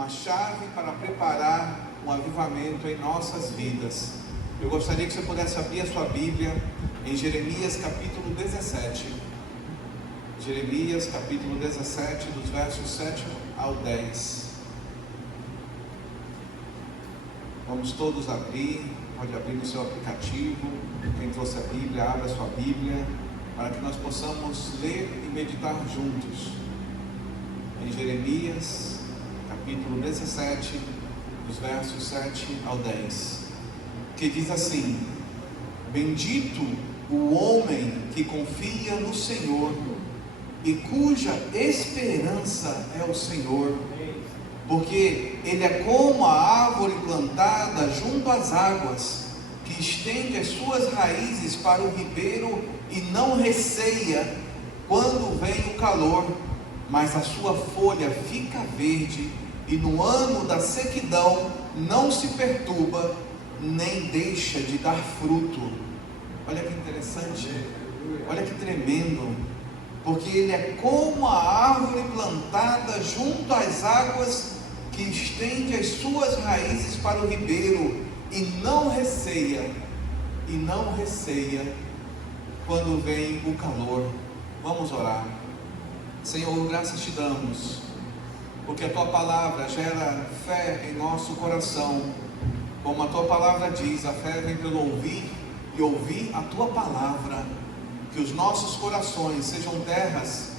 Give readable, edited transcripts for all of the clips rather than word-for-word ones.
uma chave para preparar um avivamento em nossas vidas. Eu gostaria que você pudesse abrir a sua Bíblia em Jeremias capítulo 17. Jeremias capítulo 17, dos versos 7 ao 10. Vamos todos abrir, pode abrir no seu aplicativo. Quem trouxe a Bíblia, abra a sua Bíblia, para que nós possamos ler e meditar juntos. Em Jeremias capítulo 17, dos versos 7 ao 10, que diz assim: Bendito o homem que confia no Senhor e cuja esperança é o Senhor, porque ele é como a árvore plantada junto às águas, que estende as suas raízes para o ribeiro e não receia quando vem o calor, mas a sua folha fica verde, e no ano da sequidão não se perturba, nem deixa de dar fruto. Olha que interessante, olha que tremendo, porque ele é como a árvore plantada junto às águas, que estende as suas raízes para o ribeiro e não receia quando vem o calor. Vamos orar. Senhor, graças te damos, porque a tua palavra gera fé em nosso coração. Como a tua palavra diz, a fé vem pelo ouvir e ouvir a tua palavra. Que os nossos corações sejam terras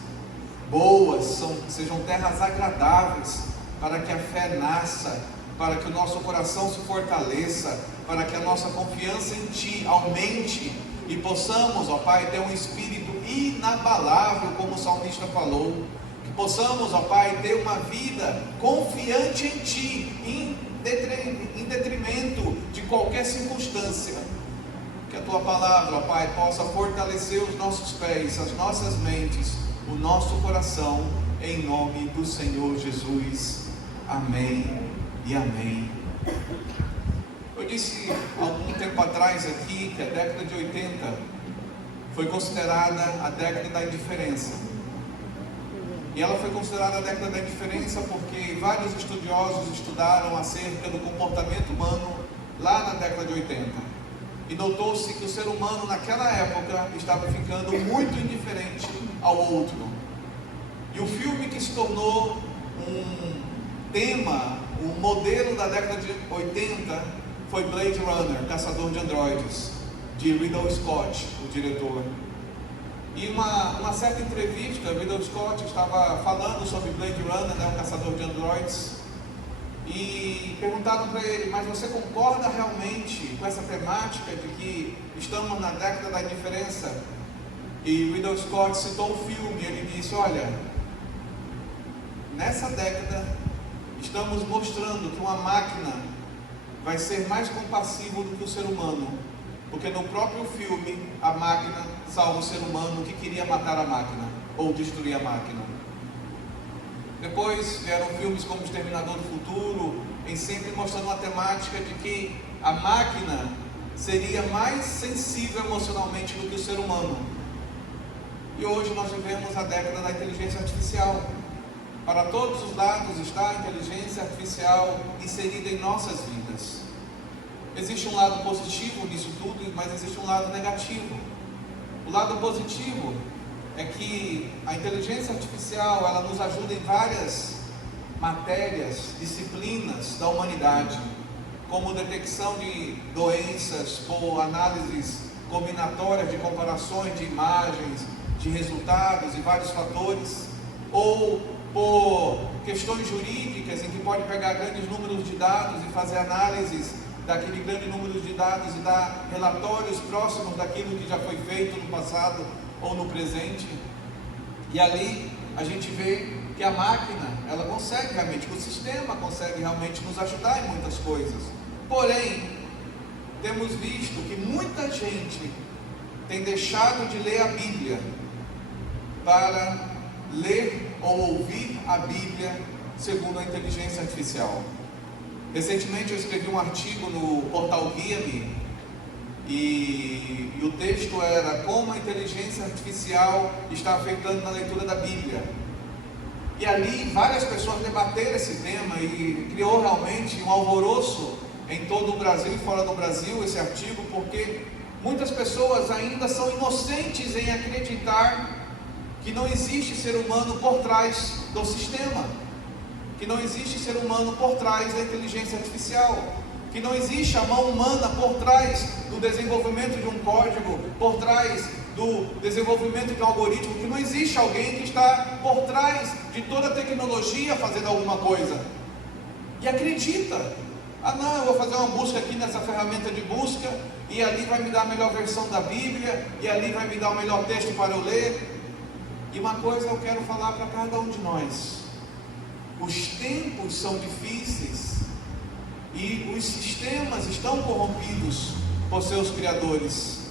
boas, sejam terras agradáveis, para que a fé nasça, para que o nosso coração se fortaleça, para que a nossa confiança em ti aumente e possamos, ó Pai, ter um espírito inabalável, como o salmista falou. Que possamos, ó Pai, ter uma vida confiante em ti, em detrimento de qualquer circunstância. Que a tua palavra, ó Pai, possa fortalecer os nossos pés, as nossas mentes, o nosso coração, em nome do Senhor Jesus. Amém e amém. Eu disse algum tempo atrás aqui que a década de 80 foi considerada a década da indiferença. E ela foi considerada a década da indiferença porque vários estudiosos estudaram acerca do comportamento humano lá na década de 80. E notou-se que o ser humano naquela época estava ficando muito indiferente ao outro. E o filme que se tornou um tema, um modelo da década de 80, foi Blade Runner, Caçador de Androides, de Ridley Scott, o diretor. E uma certa entrevista, Ridley Scott estava falando sobre Blade Runner, o Caçador de Androides, e perguntaram para ele: mas você concorda realmente com essa temática de que estamos na década da indiferença? E Ridley Scott citou o filme, e ele disse: olha, nessa década estamos mostrando que uma máquina vai ser mais compassiva do que o ser humano, porque no próprio filme a máquina salva o ser humano que queria matar a máquina ou destruir a máquina. Depois vieram filmes como Exterminador do Futuro, em sempre mostrando uma temática de que a máquina seria mais sensível emocionalmente do que o ser humano. E hoje nós vivemos a década da inteligência artificial. Para todos os lados está a inteligência artificial inserida em nossas vidas. Existe um lado positivo nisso tudo, mas existe um lado negativo. O lado positivo é que a inteligência artificial, ela nos ajuda em várias matérias, disciplinas da humanidade, como detecção de doenças por análises combinatórias de comparações de imagens, de resultados e vários fatores, ou por questões jurídicas, em que pode pegar grandes números de dados e fazer análises daquele grande número de dados e dar relatórios próximos daquilo que já foi feito no passado ou no presente. E ali a gente vê que a máquina, ela consegue realmente, que o sistema consegue realmente nos ajudar em muitas coisas. Porém, temos visto que muita gente tem deixado de ler a Bíblia para ler ou ouvir a Bíblia segundo a inteligência artificial. Recentemente eu escrevi um artigo no portal Guia-me e o texto era: como a inteligência artificial está afetando na leitura da Bíblia. E ali várias pessoas debateram esse tema e criou realmente um alvoroço em todo o Brasil e fora do Brasil esse artigo, porque muitas pessoas ainda são inocentes em acreditar que não existe ser humano por trás do sistema, que não existe ser humano por trás da inteligência artificial, que não existe a mão humana por trás do desenvolvimento de um código, por trás do desenvolvimento de um algoritmo, que não existe alguém que está por trás de toda a tecnologia fazendo alguma coisa. E acredita, não, eu vou fazer uma busca aqui nessa ferramenta de busca, e ali vai me dar a melhor versão da Bíblia, e ali vai me dar o melhor texto para eu ler. E uma coisa eu quero falar para cada um de nós: os tempos são difíceis, e os sistemas estão corrompidos por seus criadores.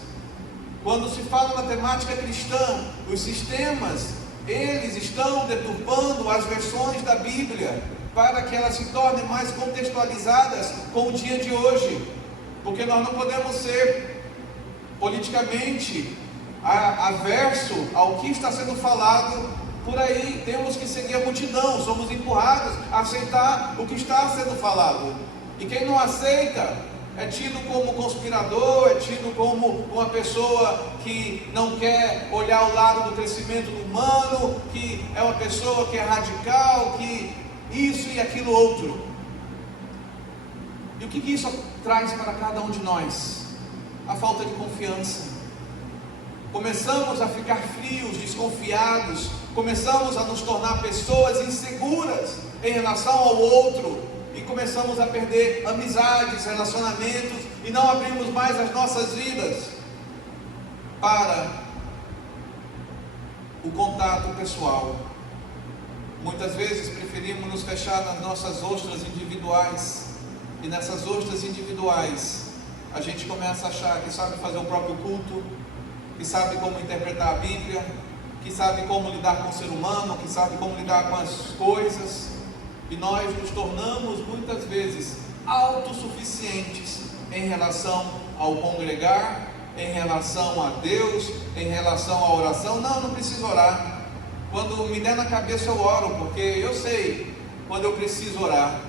Quando se fala na temática cristã, os sistemas, eles estão deturpando as versões da Bíblia, para que elas se tornem mais contextualizadas com o dia de hoje, porque nós não podemos ser politicamente averso ao que está sendo falado por aí. Temos que seguir a multidão, somos empurrados a aceitar o que está sendo falado, e quem não aceita é tido como conspirador, é tido como uma pessoa que não quer olhar o lado do crescimento humano, que é uma pessoa que é radical, que isso e aquilo outro. E o que isso traz para cada um de nós? A falta de confiança. Começamos a ficar frios, desconfiados, começamos a nos tornar pessoas inseguras em relação ao outro, e começamos a perder amizades, relacionamentos, e não abrimos mais as nossas vidas para o contato pessoal. Muitas vezes preferimos nos fechar nas nossas ostras individuais, e nessas ostras individuais a gente começa a achar que sabe fazer o próprio culto, que sabe como interpretar a Bíblia, que sabe como lidar com o ser humano, que sabe como lidar com as coisas, e nós nos tornamos muitas vezes autossuficientes em relação ao congregar, em relação a Deus, em relação à oração. Não preciso orar, quando me der na cabeça eu oro, porque eu sei quando eu preciso orar.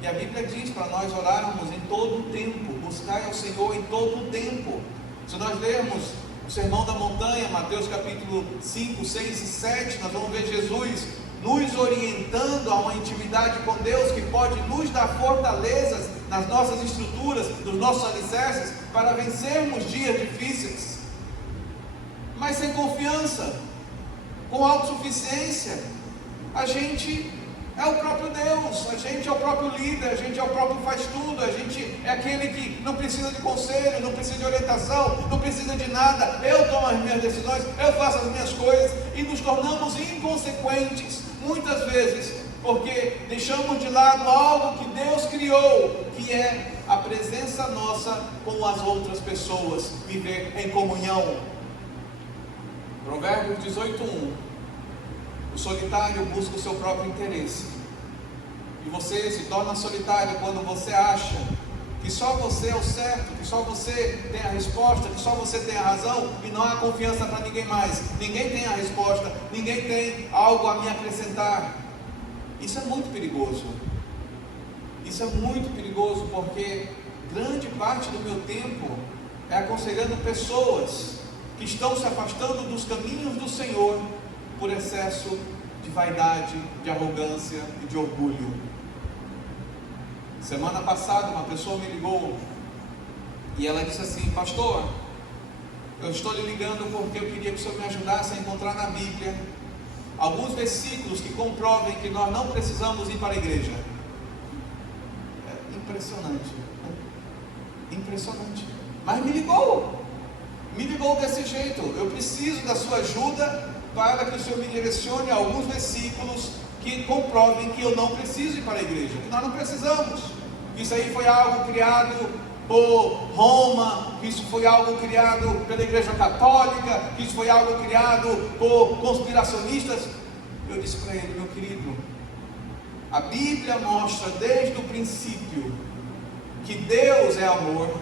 E a Bíblia diz para nós orarmos em todo o tempo, buscar ao Senhor em todo o tempo. Se nós lermos o Sermão da Montanha, Mateus capítulo 5, 6 e 7, nós vamos ver Jesus nos orientando a uma intimidade com Deus, que pode nos dar fortalezas nas nossas estruturas, nos nossos alicerces, para vencermos dias difíceis. Mas sem confiança, com autossuficiência, a gente é o próprio Deus, a gente é o próprio líder, a gente é o próprio faz tudo, a gente é aquele que não precisa de conselho, não precisa de orientação, não precisa de nada. Eu tomo as minhas decisões, eu faço as minhas coisas, e nos tornamos inconsequentes, muitas vezes, porque deixamos de lado algo que Deus criou, que é a presença nossa com as outras pessoas, viver em comunhão. Provérbios 18:1. O solitário busca o seu próprio interesse, e você se torna solitário quando você acha que só você é o certo, que só você tem a resposta, que só você tem a razão, e não há confiança para ninguém mais. Ninguém tem a resposta, ninguém tem algo a me acrescentar. Isso é muito perigoso. Isso é muito perigoso, porque grande parte do meu tempo é aconselhando pessoas que estão se afastando dos caminhos do Senhor por excesso de vaidade, de arrogância e de orgulho. Semana passada uma pessoa me ligou e ela disse assim: pastor, eu estou lhe ligando porque eu queria que o senhor me ajudasse a encontrar na Bíblia alguns versículos que comprovem que nós não precisamos ir para a igreja. É impressionante, impressionante. Mas me ligou desse jeito. Eu preciso da sua ajuda para que o Senhor me direcione a alguns versículos que comprovem que eu não preciso ir para a igreja, que nós não precisamos. Isso aí foi algo criado por Roma, que isso foi algo criado pela Igreja Católica, que isso foi algo criado por conspiracionistas. Eu disse para ele: meu querido, a Bíblia mostra desde o princípio que Deus é amor,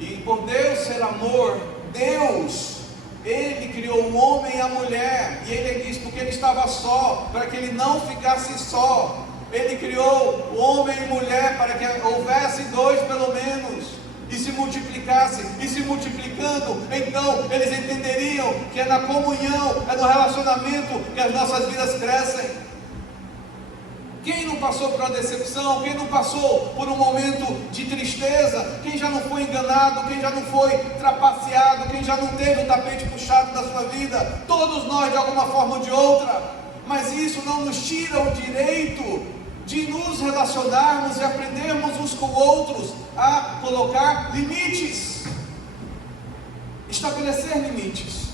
e por Deus ser amor, Deus Ele criou o homem e a mulher, e ele diz porque ele estava só, para que ele não ficasse só. Ele criou o homem e mulher para que houvesse dois pelo menos, e se multiplicasse, e se multiplicando, então eles entenderiam que é na comunhão, é no relacionamento que as nossas vidas crescem. Quem não passou por uma decepção? Quem não passou por um momento de tristeza? Quem já não foi enganado? Quem já não foi trapaceado? Quem já não teve o tapete puxado da sua vida? Todos nós, de alguma forma ou de outra. Mas isso não nos tira o direito de nos relacionarmos e aprendermos uns com outros a colocar limites, estabelecer limites.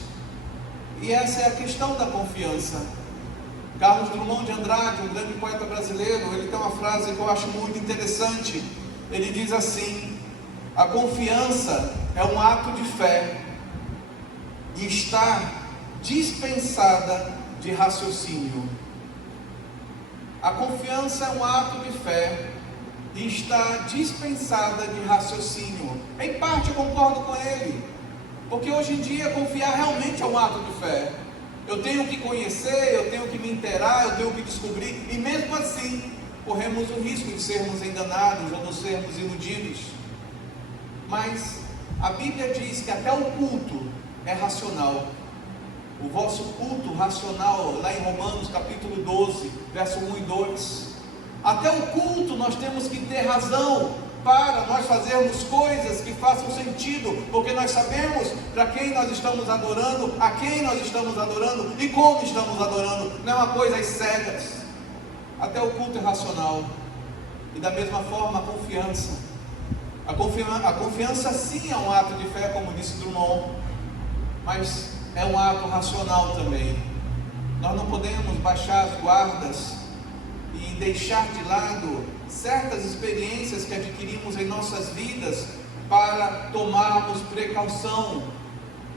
E essa é a questão da confiança. Carlos Drummond de Andrade, um grande poeta brasileiro, ele tem uma frase que eu acho muito interessante. Ele diz assim: a confiança é um ato de fé e está dispensada de raciocínio. A confiança é um ato de fé e está dispensada de raciocínio. Em parte eu concordo com ele, porque hoje em dia confiar realmente é um ato de fé. Eu tenho que conhecer, eu tenho que me inteirar, eu tenho que descobrir, e mesmo assim corremos o risco de sermos enganados ou de sermos iludidos. Mas a Bíblia diz que até o culto é racional. O vosso culto racional, lá em Romanos capítulo 12, verso 1 e 2. Até o culto nós temos que ter razão para nós fazermos coisas que façam sentido, porque nós sabemos para quem nós estamos adorando, a quem nós estamos adorando e como estamos adorando. Não é uma coisa às cegas. Até o culto é racional. E da mesma forma a confiança. A confiança sim é um ato de fé, como disse Drummond, mas é um ato racional também. Nós não podemos baixar as guardas e deixar de lado certas experiências que adquirimos em nossas vidas para tomarmos precaução.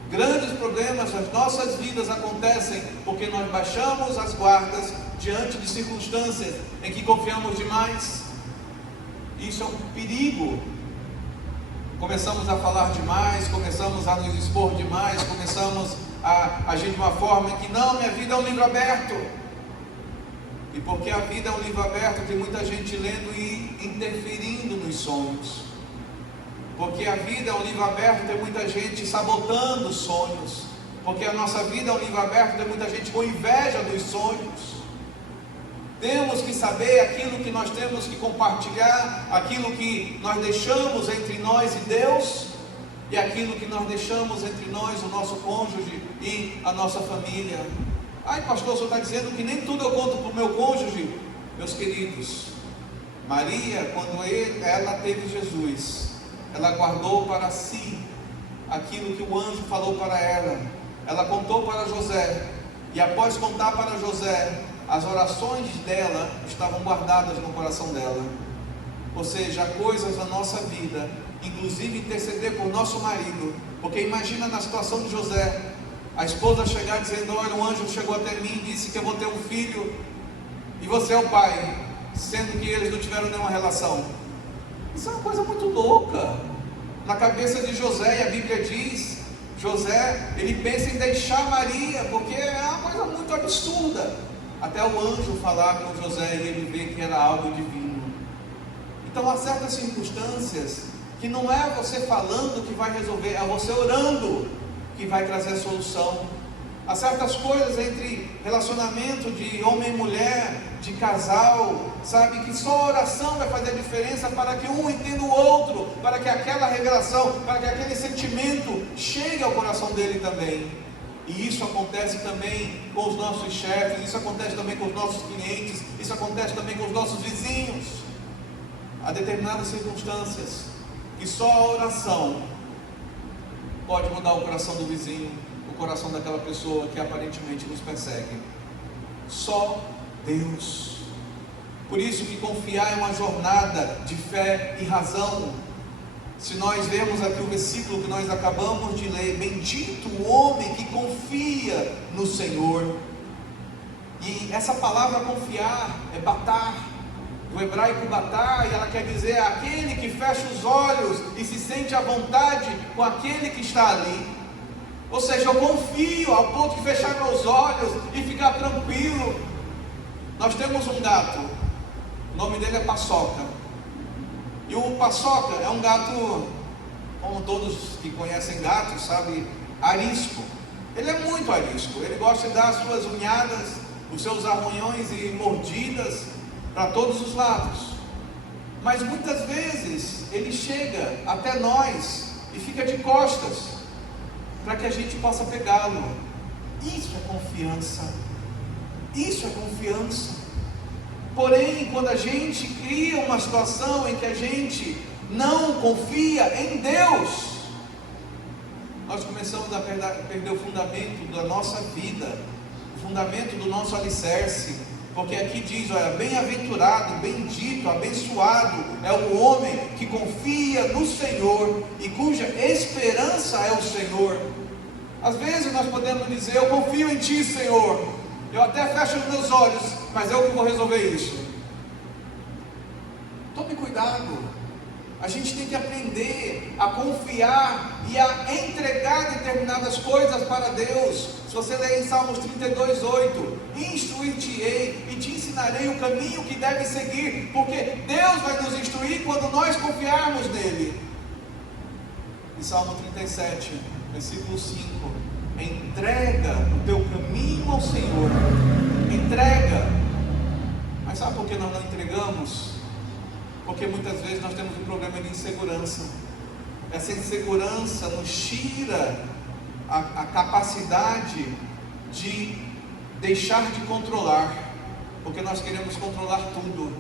Grandes problemas nas nossas vidas acontecem porque nós baixamos as guardas diante de circunstâncias em que confiamos demais. Isso é um perigo. Começamos a falar demais, começamos a nos expor demais, começamos a agir de uma forma que não, minha vida é um livro aberto. E porque a vida é um livro aberto, tem muita gente lendo e interferindo nos sonhos. Porque a vida é um livro aberto, tem muita gente sabotando os sonhos. Porque a nossa vida é um livro aberto, tem muita gente com inveja dos sonhos. Temos que saber aquilo que nós temos que compartilhar, aquilo que nós deixamos entre nós e Deus, e aquilo que nós deixamos entre nós, o nosso cônjuge e a nossa família. Ai, pastor, o senhor está dizendo que nem tudo eu conto para o meu cônjuge. Meus queridos, Maria, quando ela teve Jesus, ela guardou para si aquilo que o anjo falou para ela. Ela contou para José, e após contar para José, as orações dela estavam guardadas no coração dela. Ou seja, coisas na nossa vida, inclusive interceder por nosso marido, porque imagina na situação de José, a esposa chegar dizendo: olha, um anjo chegou até mim e disse que eu vou ter um filho, e você é o pai, sendo que eles não tiveram nenhuma relação. Isso é uma coisa muito louca na cabeça de José. E a Bíblia diz, José, ele pensa em deixar Maria, porque é uma coisa muito absurda, até o anjo falar com José e ele ver que era algo divino. Então há certas circunstâncias que não é você falando que vai resolver, é você orando que vai trazer a solução. Há certas coisas entre relacionamento de homem e mulher, de casal, sabe, que só a oração vai fazer a diferença para que um entenda o outro, para que aquela revelação, para que aquele sentimento chegue ao coração dele também. E isso acontece também com os nossos chefes, isso acontece também com os nossos clientes, isso acontece também com os nossos vizinhos. Há determinadas circunstâncias que só a oração pode mudar o coração do vizinho, o coração daquela pessoa que aparentemente nos persegue. Só Deus. Por isso que confiar é uma jornada de fé e razão. Se nós vemos aqui o versículo que nós acabamos de ler: bendito o homem que confia no Senhor. E essa palavra confiar é batar, do hebraico batar, e ela quer dizer aquele que fecha os olhos e se sente à vontade com aquele que está ali. Ou seja, eu confio ao ponto de fechar meus olhos e ficar tranquilo. Nós temos um gato, o nome dele é Paçoca. E o Paçoca é um gato, como todos que conhecem gatos, sabe, arisco. Ele é muito arisco, ele gosta de dar as suas unhadas, os seus arranhões e mordidas para todos os lados. Mas muitas vezes ele chega até nós e fica de costas, para que a gente possa pegá-lo. Isso é confiança. Isso é confiança. Porém, quando a gente cria uma situação em que a gente não confia em Deus, nós começamos a perder o fundamento da nossa vida, o fundamento do nosso alicerce. Porque aqui diz, olha, bem-aventurado, bendito, abençoado é o homem que confia no Senhor e cuja esperança é o Senhor. Às vezes nós podemos dizer, eu confio em Ti, Senhor, eu até fecho os meus olhos, mas eu que vou resolver isso. Tome cuidado. A gente tem que aprender a confiar e a entregar determinadas coisas para Deus. Se você ler em Salmos 32:8, instruir-te-ei e te ensinarei o caminho que deve seguir, porque Deus vai nos instruir quando nós confiarmos nele. Em Salmo 37, versículo 5, entrega o teu caminho ao Senhor. Entrega. Mas sabe por que nós não entregamos? Porque muitas vezes nós temos um problema de insegurança. Essa insegurança nos tira a capacidade de deixar de controlar, porque nós queremos controlar tudo.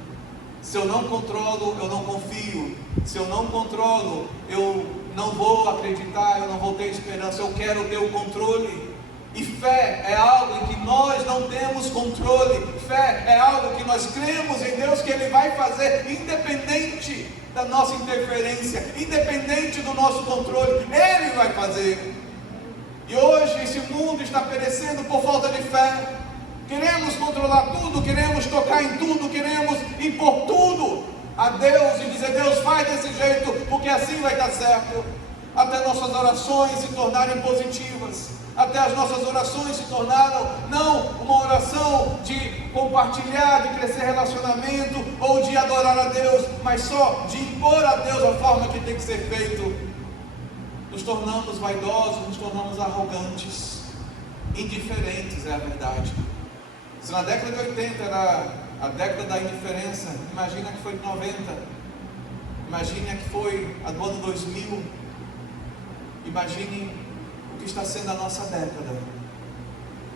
Se eu não controlo, eu não confio. Se eu não controlo, eu não vou acreditar, eu não vou ter esperança. Eu quero ter o controle. E fé é algo em que nós não temos controle. Fé é algo que nós cremos em Deus que Ele vai fazer, independente da nossa interferência, independente do nosso controle. Ele vai fazer. E hoje esse mundo está perecendo por falta de fé. Queremos controlar tudo, queremos tocar em tudo, queremos impor tudo a Deus e dizer, Deus, faz desse jeito, porque assim vai dar certo. Até nossas orações se tornarem positivas. Até as nossas orações se tornaram não uma oração de compartilhar, de crescer relacionamento ou de adorar a Deus, mas só de impor a Deus a forma que tem que ser feito. Nos tornamos vaidosos, nos tornamos arrogantes, indiferentes, é a verdade. Se na década de 80 era a década da indiferença, imagina que foi de 90, imagina que foi a do ano 2000, imagine o que está sendo a nossa década.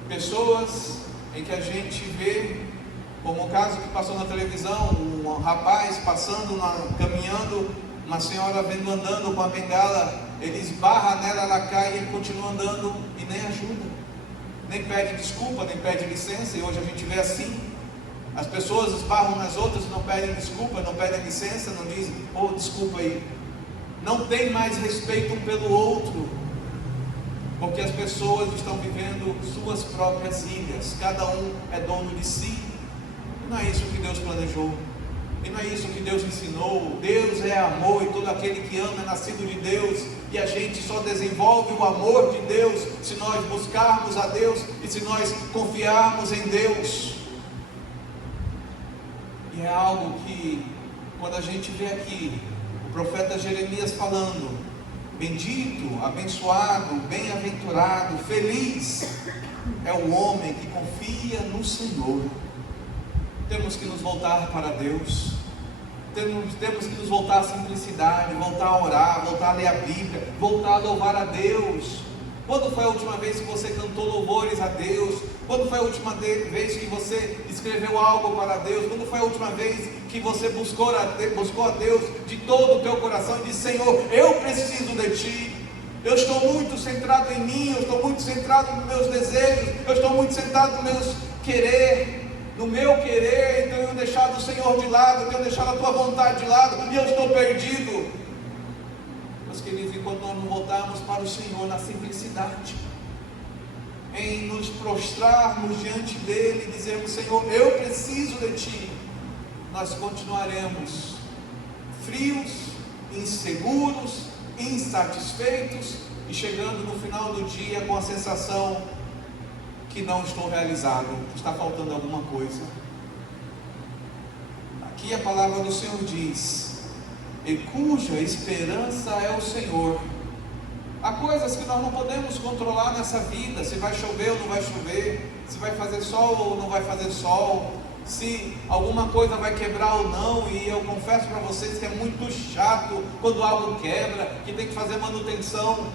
Pessoas em que a gente vê, como o caso que passou na televisão, um rapaz passando, caminhando, uma senhora vendo andando com a bengala, ele esbarra nela, ela cai e ele continua andando e nem ajuda, nem pede desculpa, nem pede licença. E hoje a gente vê assim, as pessoas esbarram nas outras, não pedem desculpa, não pedem licença, não dizem, oh, desculpa aí, não tem mais respeito um pelo outro, porque as pessoas estão vivendo suas próprias ilhas, cada um é dono de si. Não é isso que Deus planejou, e não é isso que Deus ensinou. Deus é amor, e todo aquele que ama é nascido de Deus, e a gente só desenvolve o amor de Deus se nós buscarmos a Deus e se nós confiarmos em Deus. E é algo que, quando a gente vê aqui o profeta Jeremias falando, bendito, abençoado, bem-aventurado, feliz é o homem que confia no Senhor. Temos que nos voltar para Deus, temos que nos voltar à simplicidade, voltar a orar, voltar a ler a Bíblia, voltar a louvar a Deus. Quando foi a última vez que você cantou louvores a Deus? Quando foi a última vez que você escreveu algo para Deus? Quando foi a última vez que você buscou a Deus de todo o teu coração e disse, Senhor, eu preciso de Ti, eu estou muito centrado em mim, eu estou muito centrado nos meus desejos, eu estou muito centrado no meu querer, então eu tenho deixado o Senhor de lado, eu tenho deixado a Tua vontade de lado, e eu estou perdido. Meus queridos, e quando nós não voltarmos para o Senhor na simplicidade, em nos prostrarmos diante dEle e dizermos, Senhor, eu preciso de Ti, nós continuaremos frios, inseguros, insatisfeitos e chegando no final do dia com a sensação que não estou realizado, que está faltando alguma coisa. Aqui a palavra do Senhor diz: e cuja esperança é o Senhor. Há coisas que nós não podemos controlar nessa vida, se vai chover ou não vai chover, se vai fazer sol ou não vai fazer sol, se alguma coisa vai quebrar ou não. E eu confesso para vocês que é muito chato quando algo quebra, que tem que fazer manutenção.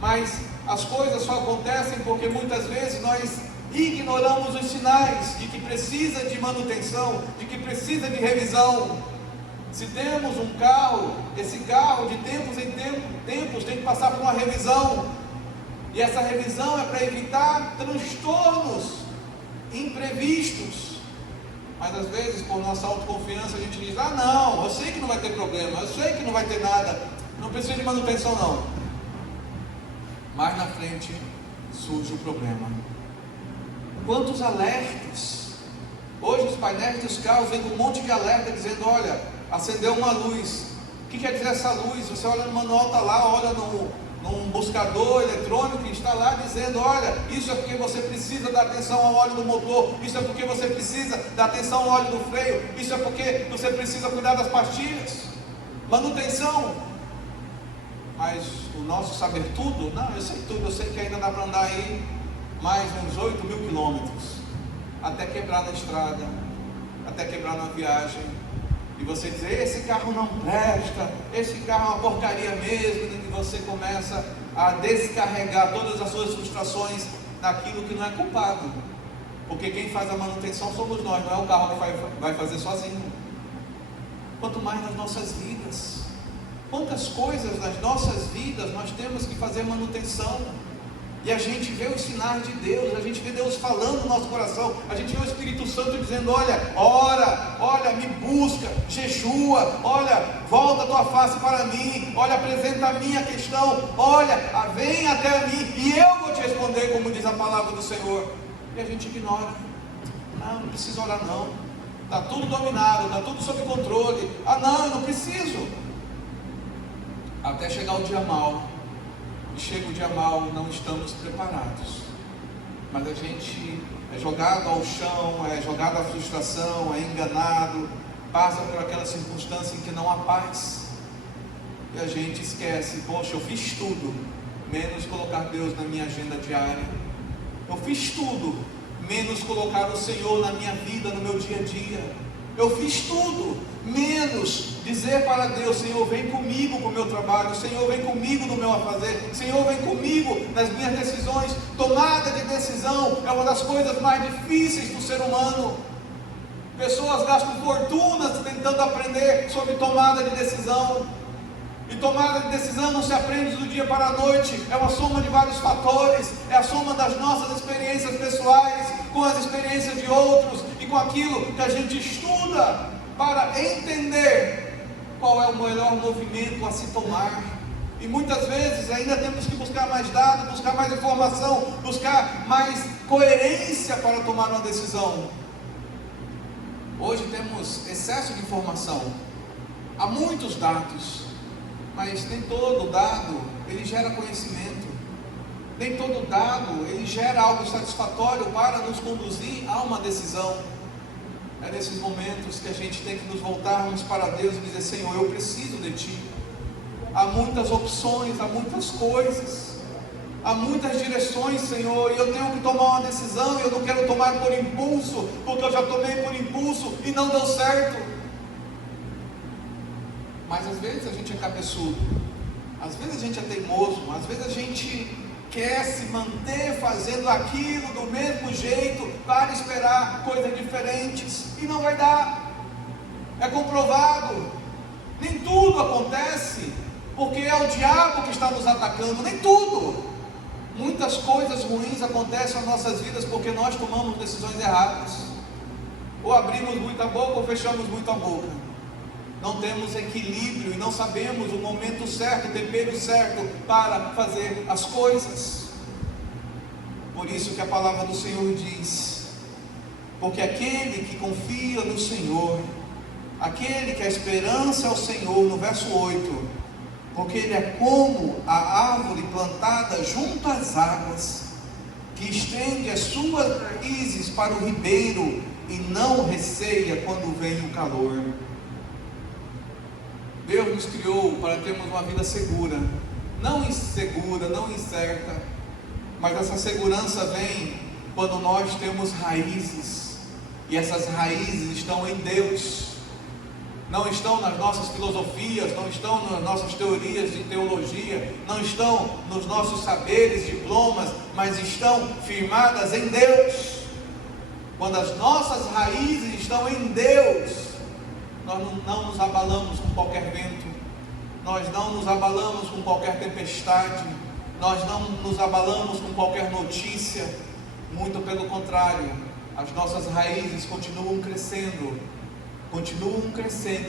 Mas as coisas só acontecem porque muitas vezes nós ignoramos os sinais de que precisa de manutenção, de que precisa de revisão. Se temos um carro, esse carro de tempos em tempos tem que passar por uma revisão. E essa revisão é para evitar transtornos imprevistos. Mas às vezes, por nossa autoconfiança, a gente diz: ah não, eu sei que não vai ter problema, eu sei que não vai ter nada, não precisa de manutenção não. Mais na frente surge o problema. Quantos alertas! Hoje os painéis dos carros vêm com um monte de alerta dizendo: olha, acendeu uma luz. O que quer dizer essa luz? Você olha no manual, está lá, olha num buscador eletrônico, está lá dizendo: olha, isso é porque você precisa dar atenção ao óleo do motor, isso é porque você precisa dar atenção ao óleo do freio, isso é porque você precisa cuidar das pastilhas, manutenção. Mas o nosso saber tudo, não, eu sei tudo, eu sei que ainda dá para andar aí mais uns 8.000 quilômetros, até quebrar na estrada, até quebrar na viagem, e você diz: esse carro não presta, esse carro é uma porcaria mesmo, e você começa a descarregar todas as suas frustrações naquilo que não é culpado, porque quem faz a manutenção somos nós, não é o carro que vai fazer sozinho. Quanto mais nas nossas vidas, quantas coisas nas nossas vidas nós temos que fazer manutenção, e a gente vê os sinais de Deus, a gente vê Deus falando no nosso coração, a gente vê o Espírito Santo dizendo: olha, ora, olha, me busca, jejua, olha, volta a tua face para mim, olha, apresenta a minha questão, olha, vem até mim e eu vou te responder, como diz a palavra do Senhor. E a gente ignora: não preciso orar não, está tudo dominado, está tudo sob controle, não, eu não preciso. Até chegar o dia mau, e chega o dia mau, não estamos preparados, mas a gente é jogado ao chão, é jogado à frustração, é enganado, passa por aquela circunstância em que não há paz, e a gente esquece: poxa, eu fiz tudo, menos colocar Deus na minha agenda diária, eu fiz tudo, menos colocar o Senhor na minha vida, no meu dia a dia, eu fiz tudo, menos dizer para Deus: Senhor, vem comigo com o meu trabalho, Senhor, vem comigo no meu afazer, Senhor, vem comigo nas minhas decisões. Tomada de decisão é uma das coisas mais difíceis do ser humano. Pessoas gastam fortunas tentando aprender sobre tomada de decisão, e tomada de decisão não se aprende do dia para a noite, é uma soma de vários fatores, é a soma das nossas experiências pessoais, com as experiências de outros, e com aquilo que a gente estuda, para entender qual é o melhor movimento a se tomar. E muitas vezes ainda temos que buscar mais dados, buscar mais informação, buscar mais coerência para tomar uma decisão. Hoje temos excesso de informação, há muitos dados, mas nem todo dado ele gera conhecimento, nem todo dado ele gera algo satisfatório para nos conduzir a uma decisão. É nesses momentos que a gente tem que nos voltarmos para Deus e dizer: Senhor, eu preciso de Ti. Há muitas opções, há muitas coisas, há muitas direções, Senhor, e eu tenho que tomar uma decisão, e eu não quero tomar por impulso, porque eu já tomei por impulso e não deu certo. Mas às vezes a gente é cabeçudo, às vezes a gente é teimoso, às vezes a gente quer se manter fazendo aquilo do mesmo jeito para esperar coisas diferentes, e não vai dar. É comprovado, nem tudo acontece porque é o diabo que está nos atacando, nem tudo. Muitas coisas ruins acontecem nas nossas vidas porque nós tomamos decisões erradas, ou abrimos muita boca ou fechamos muito a boca. Não temos equilíbrio e não sabemos o momento certo, o tempero certo para fazer as coisas. Por isso que a palavra do Senhor diz: porque aquele que confia no Senhor, aquele que a esperança é o Senhor, no verso 8, porque ele é como a árvore plantada junto às águas, que estende as suas raízes para o ribeiro e não receia quando vem o calor. Deus nos criou para termos uma vida segura, não insegura, não incerta, mas essa segurança vem quando nós temos raízes, e essas raízes estão em Deus, não estão nas nossas filosofias, não estão nas nossas teorias de teologia, não estão nos nossos saberes, diplomas, mas estão firmadas em Deus. Quando as nossas raízes estão em Deus, nós não nos abalamos com qualquer vento, nós não nos abalamos com qualquer tempestade, nós não nos abalamos com qualquer notícia, muito pelo contrário, as nossas raízes continuam crescendo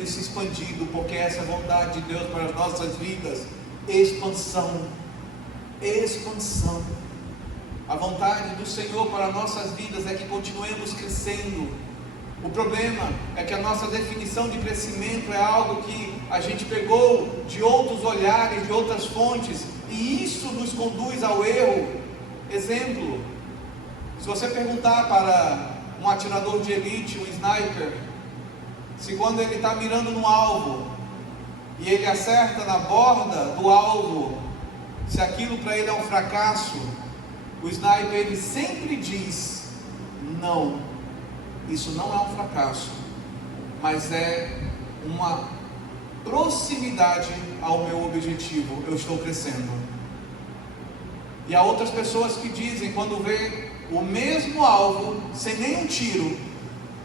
e se expandindo, porque essa é a vontade de Deus para as nossas vidas, expansão. A vontade do Senhor para as nossas vidas é que continuemos crescendo. O problema é que a nossa definição de crescimento é algo que a gente pegou de outros olhares, de outras fontes, e isso nos conduz ao erro. Exemplo, se você perguntar para um atirador de elite, um sniper, se quando ele está mirando no alvo e ele acerta na borda do alvo, se aquilo para ele é um fracasso, o sniper ele sempre diz: não, isso não é um fracasso, mas é uma proximidade ao meu objetivo, eu estou crescendo. E há outras pessoas que dizem, quando vê o mesmo alvo sem nenhum tiro,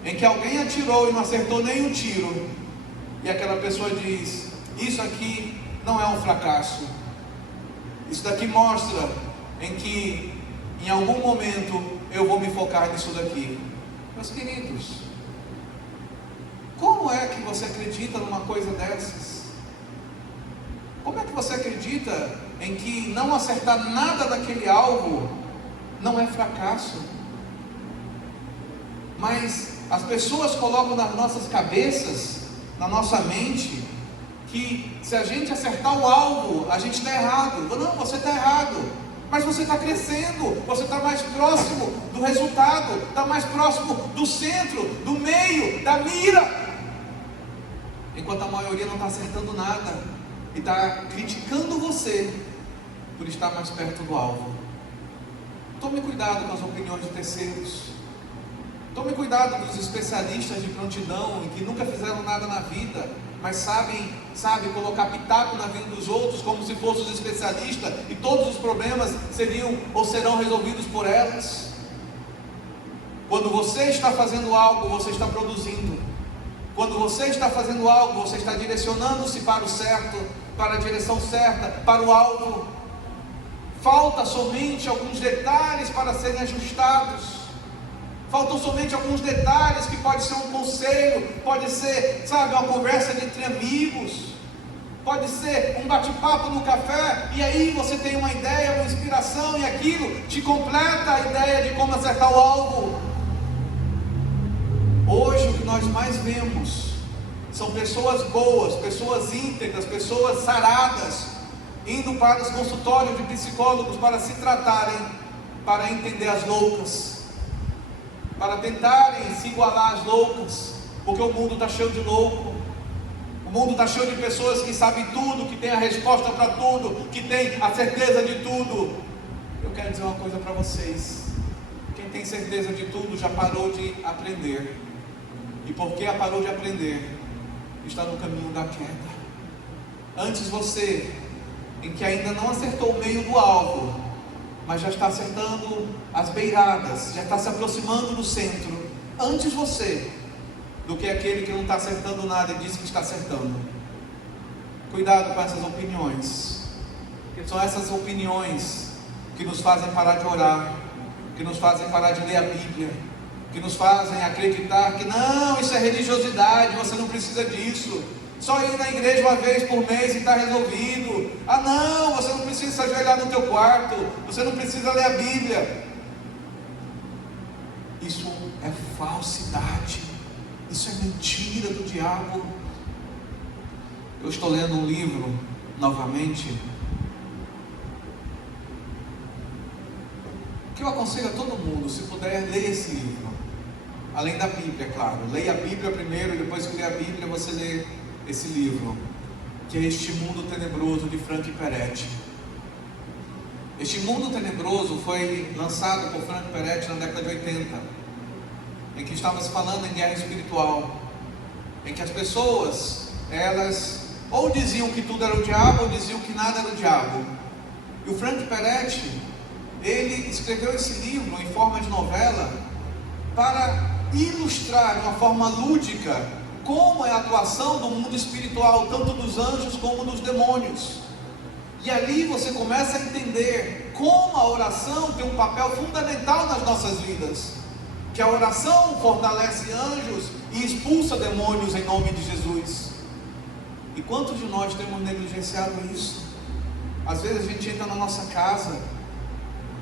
em que alguém atirou e não acertou nenhum tiro, e aquela pessoa diz: isso aqui não é um fracasso, isso daqui mostra em que em algum momento eu vou me focar nisso daqui. Meus queridos, como é que você acredita numa coisa dessas? Como é que você acredita em que não acertar nada daquele alvo não é fracasso? Mas as pessoas colocam nas nossas cabeças, na nossa mente, que se a gente acertar o alvo, a gente está errado. Não, você está errado, mas você está crescendo, você está mais próximo do resultado, está mais próximo do centro, do meio, da mira, enquanto a maioria não está acertando nada, e está criticando você, por estar mais perto do alvo. Tome cuidado com as opiniões de terceiros, tome cuidado dos especialistas de prontidão, e que nunca fizeram nada na vida, mas sabem colocar pitaco na vida dos outros, como se fossem os especialistas, e todos os problemas seriam ou serão resolvidos por elas. Quando você está fazendo algo, você está produzindo. Quando você está fazendo algo, você está direcionando-se para o certo, para a direção certa, para o alvo. Falta somente alguns detalhes para serem ajustados. Faltam somente alguns detalhes, que pode ser um conselho, pode ser, uma conversa entre amigos, pode ser um bate-papo no café, e aí você tem uma ideia, uma inspiração, e aquilo te completa a ideia de como acertar o alvo. Hoje o que nós mais vemos são pessoas boas, pessoas íntegras, pessoas saradas, indo para os consultórios de psicólogos para se tratarem, para entender as loucas, para tentarem se igualar às loucas, porque o mundo está cheio de louco, o mundo está cheio de pessoas que sabem tudo, que tem a resposta para tudo, que tem a certeza de tudo. Eu quero dizer uma coisa para vocês: quem tem certeza de tudo já parou de aprender, e porque parou de aprender, está no caminho da queda. Antes você, em que ainda não acertou o meio do alvo, mas já está acertando as beiradas, já está se aproximando do centro, antes você, do que aquele que não está acertando nada e diz que está acertando. Cuidado com essas opiniões, porque são essas opiniões que nos fazem parar de orar, que nos fazem parar de ler a Bíblia, que nos fazem acreditar que não, isso é religiosidade, você não precisa disso, só ir na igreja uma vez por mês e está resolvido. Não, você não precisa se ajoelhar no teu quarto, você não precisa ler a Bíblia. Isso é falsidade, isso é mentira do diabo. Eu estou lendo um livro novamente, o que eu aconselho a todo mundo, se puder, leia esse livro. Além da Bíblia, é claro. Leia a Bíblia primeiro e depois que ler a Bíblia você lê esse livro, que é Este Mundo Tenebroso, de Frank Peretti. Este Mundo Tenebroso foi lançado por Frank Peretti na década de 80, em que estava se falando em guerra espiritual, em que as pessoas, elas ou diziam que tudo era o diabo, ou diziam que nada era o diabo. E o Frank Peretti, ele escreveu esse livro em forma de novela, para ilustrar de uma forma lúdica como é a atuação do mundo espiritual, tanto dos anjos como dos demônios. E ali você começa a entender como a oração tem um papel fundamental nas nossas vidas, que a oração fortalece anjos e expulsa demônios em nome de Jesus. E quantos de nós temos negligenciado isso? Às vezes a gente entra na nossa casa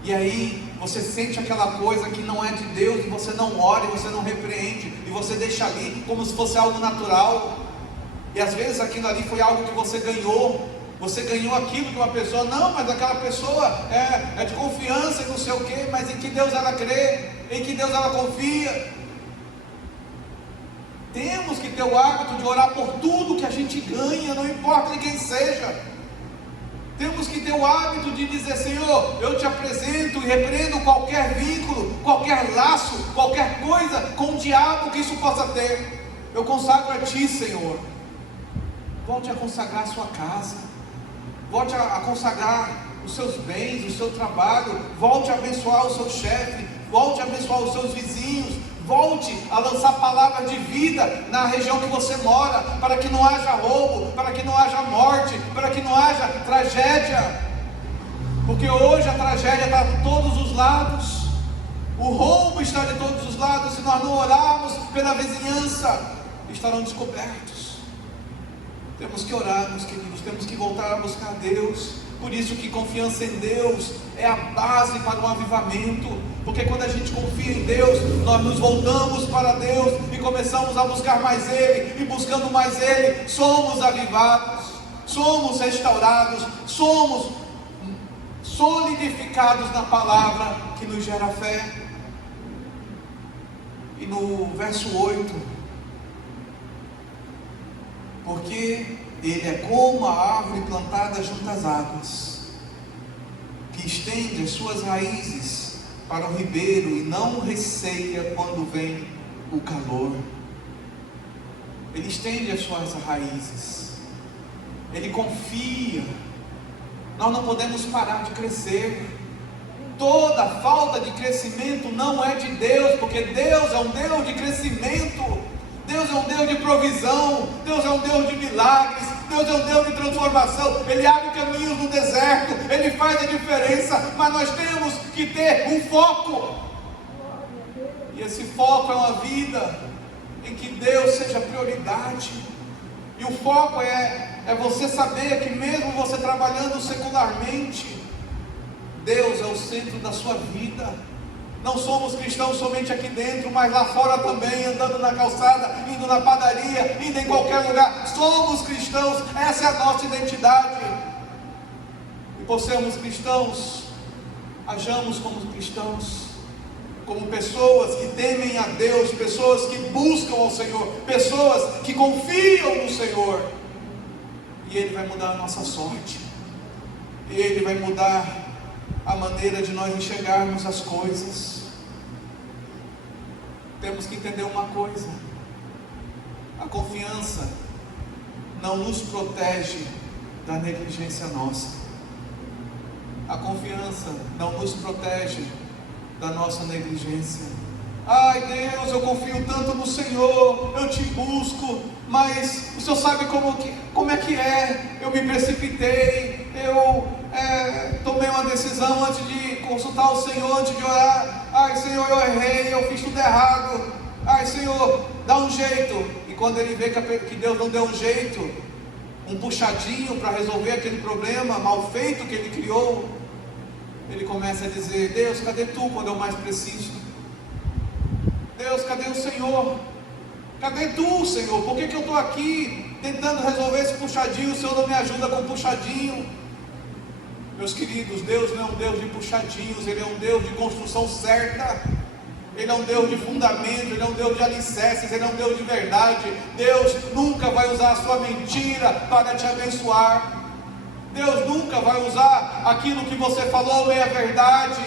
e aí você sente aquela coisa que não é de Deus, e você não ora, e você não repreende, e você deixa ali como se fosse algo natural. E às vezes aquilo ali foi algo que você ganhou aquilo de uma pessoa. Não, mas aquela pessoa é de confiança e não sei o que, mas em que Deus ela crê, em que Deus ela confia. Temos que ter o hábito de orar por tudo que a gente ganha, não importa de quem seja. Temos que ter o hábito de dizer: Senhor, eu te apresento e repreendo qualquer vínculo, qualquer laço, qualquer coisa com o diabo que isso possa ter. Eu consagro a Ti, Senhor. Volte a consagrar a sua casa, volte a consagrar os seus bens, o seu trabalho, volte a abençoar o seu chefe, volte a abençoar os seus vizinhos, volte a lançar palavras de vida na região que você mora, para que não haja roubo, para que não haja morte, para que não haja tragédia, porque hoje a tragédia está de todos os lados, o roubo está de todos os lados. Se nós não orarmos pela vizinhança, estarão descobertos. Temos que orar, meus queridos, temos que voltar a buscar Deus. Por isso que confiança em Deus é a base para o avivamento, porque quando a gente confia em Deus, nós nos voltamos para Deus e começamos a buscar mais Ele, e buscando mais Ele, somos avivados, somos restaurados, somos solidificados na palavra que nos gera fé. E no verso 8, porque Ele é como a árvore plantada junto às águas, que estende as suas raízes para o ribeiro e não receia quando vem o calor. Ele estende as suas raízes, Ele confia. Nós não podemos parar de crescer. Toda falta de crescimento não é de Deus, porque Deus é um Deus de crescimento. Deus é um Deus de provisão, Deus é um Deus de milagres, Deus é um Deus de transformação. Ele abre caminhos no deserto, Ele faz a diferença, mas nós temos que ter um foco, e esse foco é uma vida em que Deus seja prioridade. E o foco é você saber que mesmo você trabalhando secularmente, Deus é o centro da sua vida. Não somos cristãos somente aqui dentro, mas lá fora também, andando na calçada, indo na padaria, indo em qualquer lugar. Somos cristãos, essa é a nossa identidade. E por sermos cristãos, hajamos como cristãos, como pessoas que temem a Deus, pessoas que buscam ao Senhor, pessoas que confiam no Senhor. E Ele vai mudar a nossa sorte, e Ele vai mudar a maneira de nós enxergarmos as coisas. Temos que entender uma coisa: a confiança não nos protege da negligência nossa. A confiança não nos protege da nossa negligência. Ai Deus, eu confio tanto no Senhor, eu te busco, mas o Senhor sabe como é que é, eu me precipitei, eu tomei uma decisão antes de consultar o Senhor, antes de orar. Ai Senhor, eu errei, eu fiz tudo errado. Ai Senhor, dá um jeito. E quando ele vê que Deus não deu um jeito, um puxadinho para resolver aquele problema mal feito que ele criou, ele começa a dizer: Deus, cadê tu quando eu mais preciso? Deus, cadê o Senhor? Cadê tu, Senhor? Por que eu estou aqui tentando resolver esse puxadinho, o Senhor não me ajuda com puxadinho. Meus queridos, Deus não é um Deus de puxadinhos, Ele é um Deus de construção certa. Ele é um Deus de fundamento, Ele é um Deus de alicerces, Ele é um Deus de verdade. Deus nunca vai usar a sua mentira para te abençoar. Deus nunca vai usar aquilo que você falou meia verdade,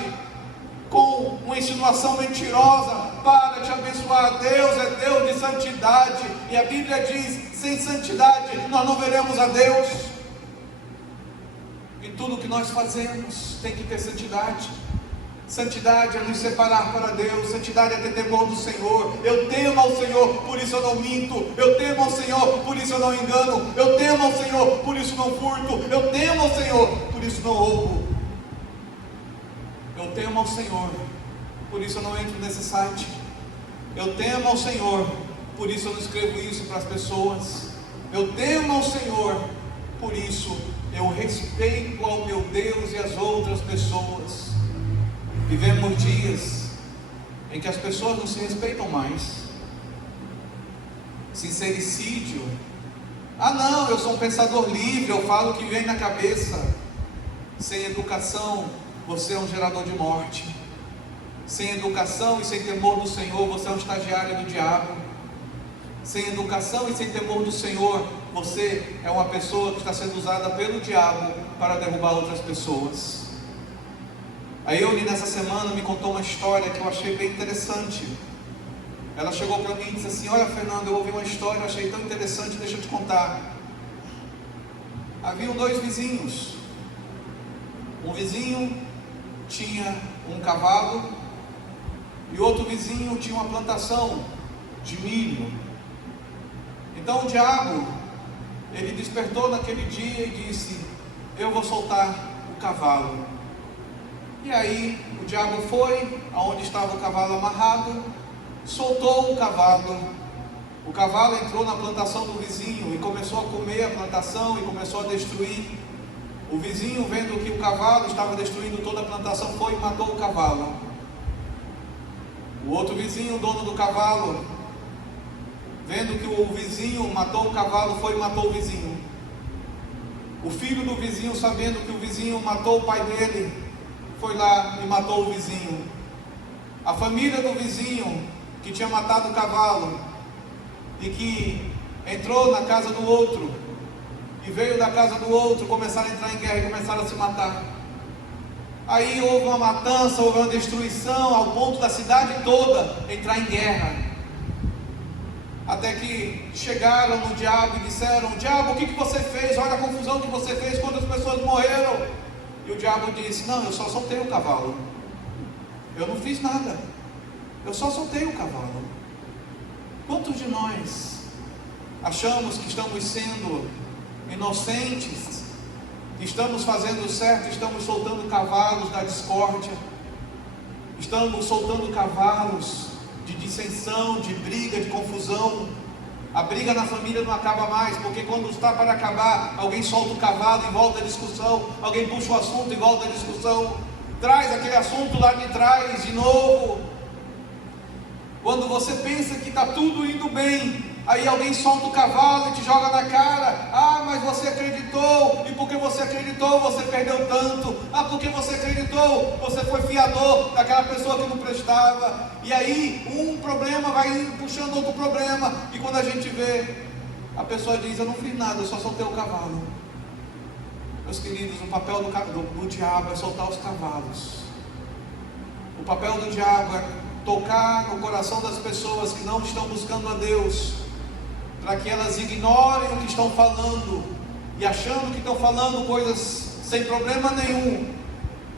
com uma insinuação mentirosa, para te abençoar. Deus é Deus de santidade, e a Bíblia diz: sem santidade nós não veremos a Deus. Em tudo que nós fazemos tem que ter santidade. Santidade é nos separar para Deus. Santidade é ter temor do Senhor. Eu temo ao Senhor, por isso eu não minto. Eu temo ao Senhor, por isso eu não engano. Eu temo ao Senhor, por isso não furto. Eu temo ao Senhor, por isso não roubo. Eu temo ao Senhor, por isso eu não entro nesse site. Eu temo ao Senhor, por isso eu não escrevo isso para as pessoas. Eu temo ao Senhor, por isso eu respeito ao meu Deus e às outras pessoas. Vivemos dias em que as pessoas não se respeitam mais. Sincericídio. Ah não, eu sou um pensador livre, eu falo o que vem na cabeça. Sem educação, você é um gerador de morte. Sem educação e sem temor do Senhor, você é um estagiário do diabo. Sem educação e sem temor do Senhor, você é uma pessoa que está sendo usada pelo diabo para derrubar outras pessoas. A Eune nessa semana me contou uma história que eu achei bem interessante. Ela chegou para mim e disse assim: olha Fernando, eu ouvi uma história, eu achei tão interessante, deixa eu te contar. Haviam dois vizinhos. Um vizinho tinha um cavalo e outro vizinho tinha uma plantação de milho. Então o diabo, ele despertou naquele dia e disse: eu vou soltar o cavalo. E aí o diabo foi aonde estava o cavalo amarrado, soltou o cavalo. O cavalo entrou na plantação do vizinho e começou a comer a plantação e começou a destruir. O vizinho, vendo que o cavalo estava destruindo toda a plantação, foi e matou o cavalo. O outro vizinho, o dono do cavalo, vendo que o vizinho matou o cavalo, foi e matou o vizinho. O filho do vizinho, sabendo que o vizinho matou o pai dele, foi lá e matou o vizinho. A família do vizinho, que tinha matado o cavalo e que entrou na casa do outro e veio da casa do outro, começaram a entrar em guerra e começaram a se matar. Aí houve uma matança, houve uma destruição, ao ponto da cidade toda entrar em guerra. Até que chegaram no diabo e disseram: diabo, o que você fez? Olha a confusão que você fez, quantas pessoas morreram. E o diabo disse: não, eu só soltei o cavalo. Eu não fiz nada. Eu só soltei o cavalo. Quantos de nós achamos que estamos sendo inocentes, estamos fazendo certo, estamos soltando cavalos da discórdia, estamos soltando cavalos de dissensão, de briga, de confusão? A briga na família não acaba mais, porque quando está para acabar, alguém solta o cavalo e volta a discussão, alguém puxa o assunto e volta a discussão, traz aquele assunto lá de trás de novo. Quando você pensa que está tudo indo bem, aí alguém solta o cavalo e te joga na cara: ah, mas você acreditou, e porque você acreditou, você perdeu tanto. Ah, porque você acreditou, você foi fiador daquela pessoa que não prestava. E aí um problema vai puxando outro problema, e quando a gente vê, a pessoa diz: eu não fiz nada, eu só soltei o cavalo. Meus queridos, o papel do diabo é soltar os cavalos. O papel do diabo é tocar no coração das pessoas que não estão buscando a Deus, para que elas ignorem o que estão falando, e achando que estão falando coisas sem problema nenhum.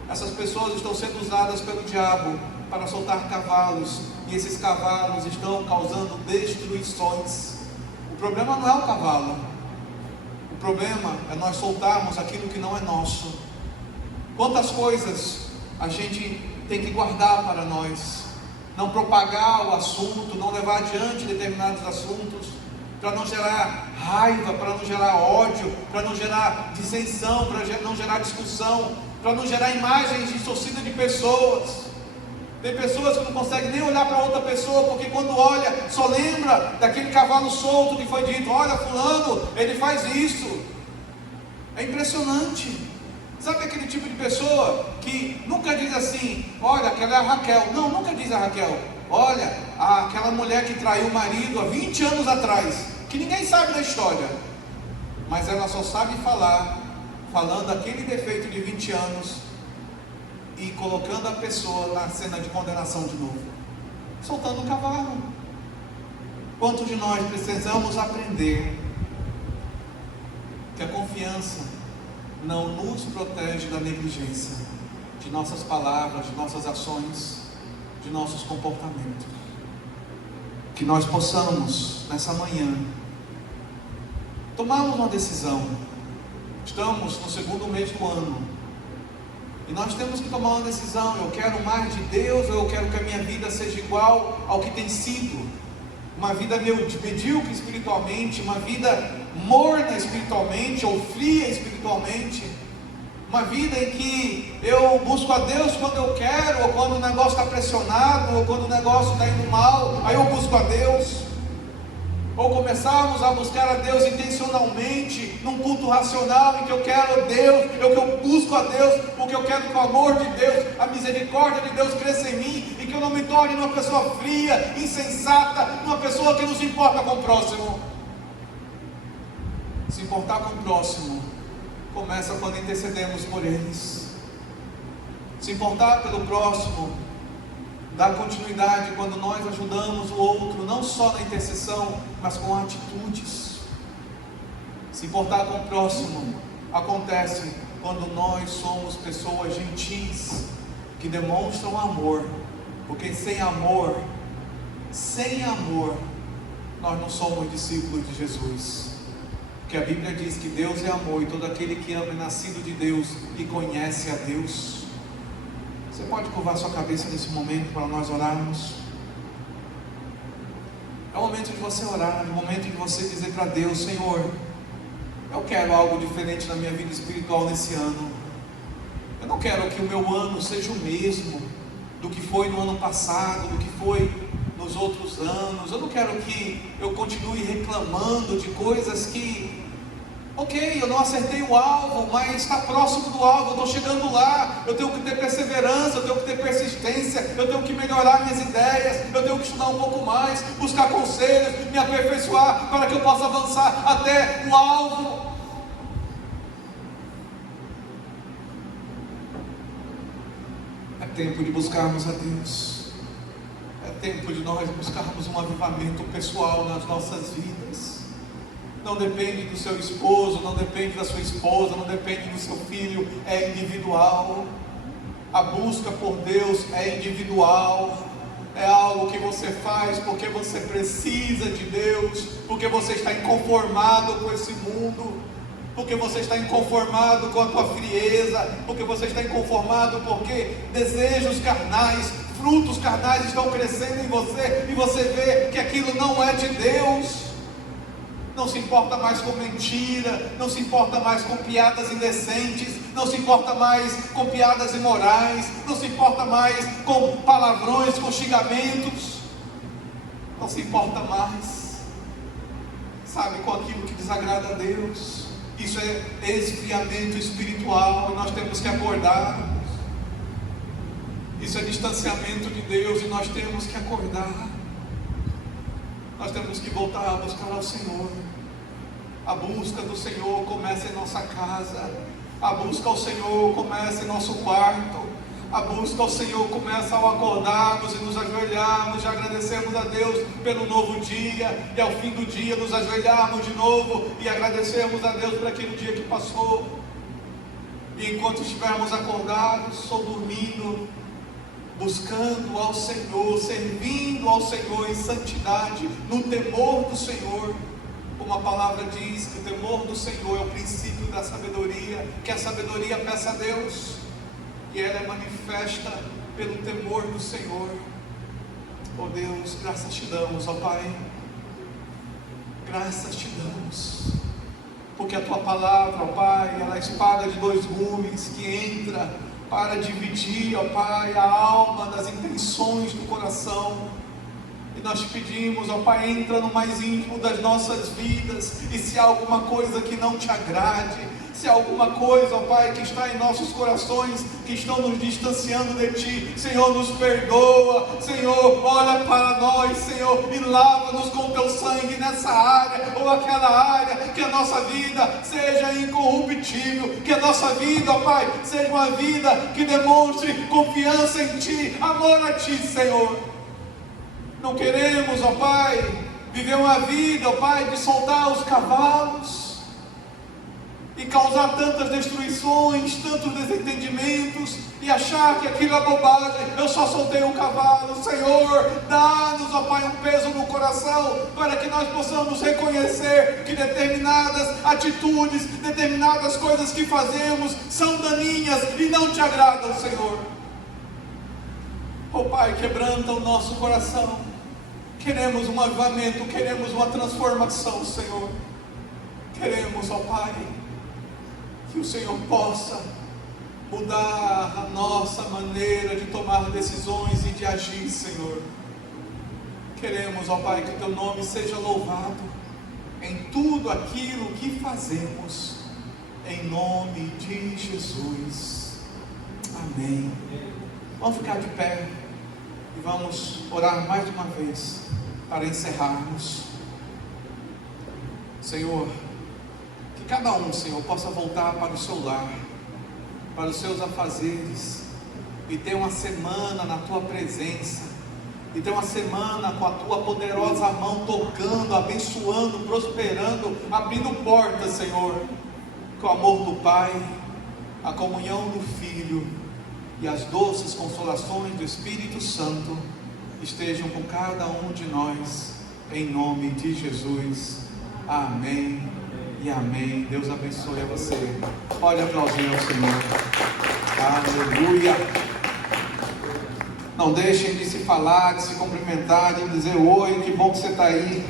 Essas pessoas estão sendo usadas pelo diabo para soltar cavalos, e esses cavalos estão causando destruições. O problema não é o cavalo, o problema é nós soltarmos aquilo que não é nosso. Quantas coisas a gente tem que guardar para nós, não propagar o assunto, não levar adiante determinados assuntos, para não gerar raiva, para não gerar ódio, para não gerar dissensão, para não gerar discussão, para não gerar imagens distorcidas de pessoas. Tem pessoas que não conseguem nem olhar para outra pessoa, porque quando olha, só lembra daquele cavalo solto que foi dito: olha, fulano, ele faz isso. É impressionante. Sabe aquele tipo de pessoa que nunca diz assim: olha, aquela é a Raquel. Não, nunca diz a Raquel. Olha, aquela mulher que traiu o marido há 20 anos atrás, que ninguém sabe da história, mas ela só sabe falando aquele defeito de 20 anos e colocando a pessoa na cena de condenação de novo, soltando o cavalo. Quantos de nós precisamos aprender que a confiança não nos protege da negligência, de nossas palavras, de nossas ações, de nossos comportamentos. Que nós possamos, nessa manhã, tomarmos uma decisão. Estamos no segundo mês do ano, e nós temos que tomar uma decisão: eu quero mais de Deus, ou eu quero que a minha vida seja igual ao que tem sido? Uma vida medíocre espiritualmente, uma vida morna espiritualmente, ou fria espiritualmente, uma vida em que eu busco a Deus quando eu quero, ou quando o negócio está pressionado, ou quando o negócio está indo mal, aí eu busco a Deus. Ou começarmos a buscar a Deus intencionalmente, num culto racional, em que eu quero Deus, eu busco a Deus, porque eu quero que o amor de Deus, a misericórdia de Deus cresça em mim, e que eu não me torne uma pessoa fria, insensata, uma pessoa que não se importa com o próximo. Se importar com o próximo começa quando intercedemos por eles. Se importar pelo próximo dá continuidade quando nós ajudamos o outro, não só na intercessão, mas com atitudes. Se importar com o próximo acontece quando nós somos pessoas gentis, que demonstram amor, porque sem amor, nós não somos discípulos de Jesus. Porque a Bíblia diz que Deus é amor, e todo aquele que ama é nascido de Deus e conhece a Deus. Você pode curvar sua cabeça nesse momento para nós orarmos? É o momento de você orar, é o momento de você dizer para Deus: Senhor, eu quero algo diferente na minha vida espiritual nesse ano. Eu não quero que o meu ano seja o mesmo do que foi no ano passado, do que foi nos outros anos. Eu não quero que eu continue reclamando de coisas que, ok, eu não acertei o alvo, mas está próximo do alvo, eu estou chegando lá. Eu tenho que ter perseverança, eu tenho que ter persistência, eu tenho que melhorar minhas ideias, eu tenho que estudar um pouco mais, buscar conselhos, me aperfeiçoar para que eu possa avançar até o alvo. É tempo de buscarmos a Deus. É tempo de nós buscarmos um avivamento pessoal nas nossas vidas. Não depende do seu esposo, não depende da sua esposa, não depende do seu filho, é individual. A busca por Deus é individual, é algo que você faz porque você precisa de Deus, porque você está inconformado com esse mundo, porque você está inconformado com a tua frieza, porque você está inconformado porque desejos carnais, frutos carnais estão crescendo em você, e você vê que aquilo não é de Deus. Não se importa mais com mentira, não se importa mais com piadas indecentes, não se importa mais com piadas imorais, não se importa mais com palavrões, com xingamentos, não se importa mais, sabe, com aquilo que desagrada a Deus. Isso é esfriamento espiritual, e nós temos que acordar. Isso é distanciamento de Deus, e nós temos que acordar. Nós temos que voltar a buscar ao Senhor. A busca do Senhor começa em nossa casa. A busca ao Senhor começa em nosso quarto. A busca ao Senhor começa ao acordarmos e nos ajoelharmos, e agradecermos a Deus pelo novo dia, e ao fim do dia nos ajoelharmos de novo e agradecermos a Deus por aquele dia que passou. E enquanto estivermos acordados ou dormindo, buscando ao Senhor, servindo ao Senhor em santidade, no temor do Senhor, como a palavra diz, que o temor do Senhor é o princípio da sabedoria, que a sabedoria peça a Deus, e ela é manifesta pelo temor do Senhor. Oh Deus, graças te damos, ó Pai, graças te damos, porque a tua palavra, ó Pai, ela é a espada de dois gumes, que entra para dividir, ó Pai, a alma das intenções do coração. E nós te pedimos, ó Pai, entra no mais íntimo das nossas vidas, e se há alguma coisa que não te agrade, se há alguma coisa, ó Pai, que está em nossos corações, que estão nos distanciando de Ti, Senhor, nos perdoa, Senhor, olha para nós, Senhor, e lava-nos com Teu sangue nessa área, ou aquela área, que a nossa vida seja incorruptível, que a nossa vida, ó Pai, seja uma vida que demonstre confiança em Ti, amor a Ti, Senhor. Não queremos, ó Pai, viver uma vida, ó Pai, de soltar os cavalos e causar tantas destruições, tantos desentendimentos, e achar que aquilo é bobagem. Eu só soltei um cavalo. Senhor, dá-nos, ó Pai, um peso no coração, para que nós possamos reconhecer que determinadas atitudes, determinadas coisas que fazemos são daninhas e não te agradam, Senhor. Ó Pai, quebranta o nosso coração. Queremos um avivamento, queremos uma transformação, Senhor. Queremos, ó Pai, que o Senhor possa mudar a nossa maneira de tomar decisões e de agir, Senhor. Queremos, ó Pai, que o Teu nome seja louvado em tudo aquilo que fazemos, em nome de Jesus. Amém. Vamos ficar de pé e vamos orar mais uma vez para encerrarmos. Senhor, que cada um, Senhor, possa voltar para o seu lar, para os seus afazeres, e ter uma semana na Tua presença, e ter uma semana com a Tua poderosa mão tocando, abençoando, prosperando, abrindo portas, Senhor, que o amor do Pai, a comunhão do Filho e as doces consolações do Espírito Santo estejam com cada um de nós, em nome de Jesus. Amém e amém. Deus abençoe a você. Pode aplaudir ao Senhor. Aleluia. Não deixem de se falar, de se cumprimentar, de dizer oi, que bom que você está aí.